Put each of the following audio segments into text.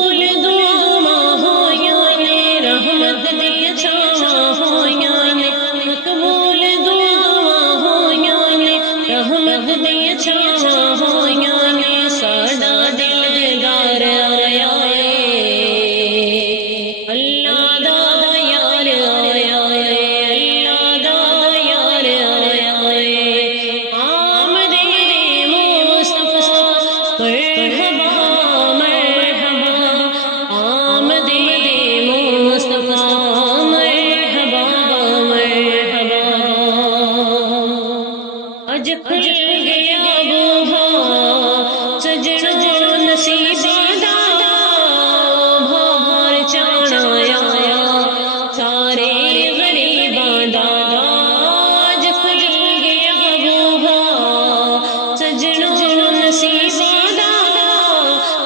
مقبول دعا ہو یا رحمت دی چھاواں ہو یا مقبول دعا ہو یا رحمت دی چھاواں ہو یا ساڈا دلدار آیا اللہ دا یار آیا اللہ دا یار آیا آمد مصطفیٰ مرحبا مرحبا آمد مصطفیٰ مرحبا مرحبا اج کھل گیا بوہا سجنوں نصیباں دا بھار چڑھایا سارے غریباں دا اج کھل گیا بوہا سجنوں نصیباں دا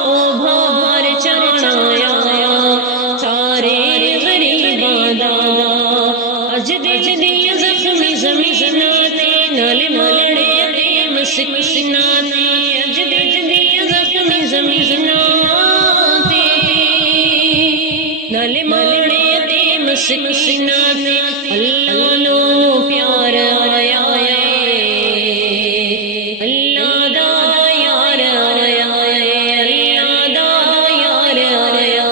او بھار چڑھایا سارے غریباں دا اج دل دی زخمی زمیناں تے نال ماڑے تے مسکیناں تے اج دل دی زخمی زمیناں تے نال ماڑے تے مسکیناں تے اللہ نو پیار آیا اللہ دا یار آیا اللہ دا یار آیا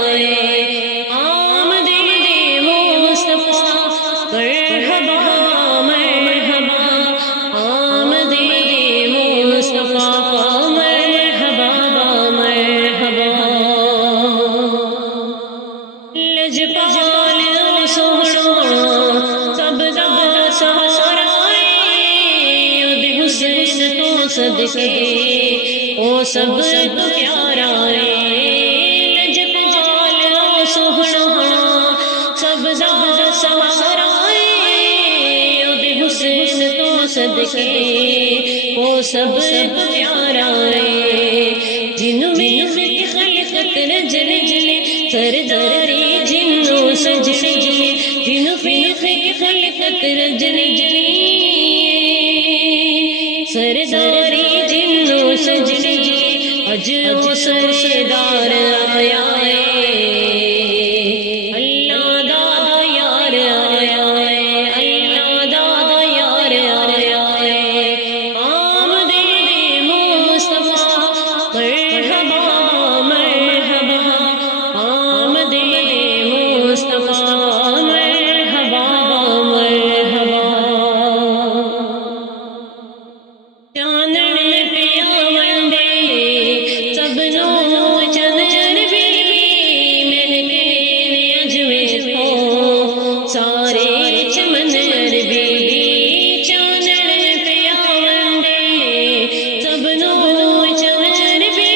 آمد مصطفیٰ مرحبا مرحبا آمد مصطفیٰ مرحبا مرحبا لجپال سوہنا سب دا سہارا اودے حسن تو صدقے او سب تو پیارا لجپال سوہنا سب دا سہارا اودے حسن تو صدقے او سب تو پیارا جنوں میں خلقت رجل سرداری جنوں سجنے جنوں میں خلقت رجل سرداری جنوں سجنے اج او سردار آیا اللہ دا یار آیا اللہ دا یار آیا آمد مصطفیٰ مرحبا مرحبا آمد مصطفیٰ مرحبا مرحبا چانن پیا ونڈے سب نو چنن بھی مہکے اج ویکھو سارے چمن بھی چانن پیا ونڈے سب نو چنن بھی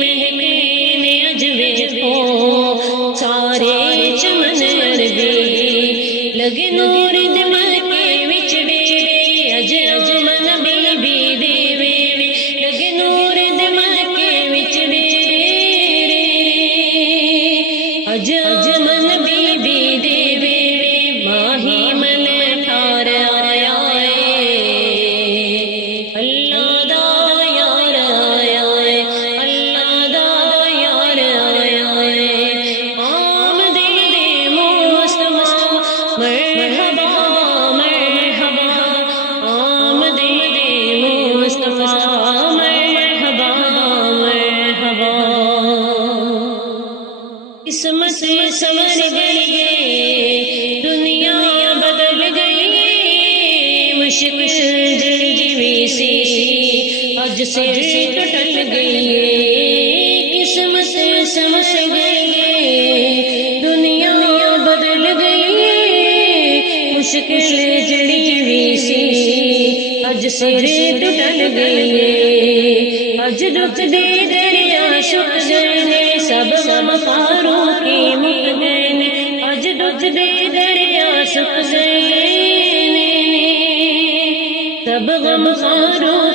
مہکے اج ویکھو سارے چمن بھی لگے نور دمل کے وچ ویڑے اج اج من بی دے لگے نور دمل کے وچ ویڑے اج اج من بی دے ماہی من ٹھار آیا اللہ دا یار آیا اللہ دا یار آیا آمد مصطفیٰ مرحبا مرحبا آمد مصطفیٰ مرحبا مرحبا قسمت سنور گئی دنیا بدل گئی مشکل جیوی سی اج سے ٹوٹ گئی قسمت سنور گئی دنیا بدل گئی مشکل جڑی بھی سی اج سر ٹوٹ گئی اج دکھ دے دریا سک گئے سب غم خاروں کی مک گئے اج دکھ دے دریا سک گئے سب غم خاروں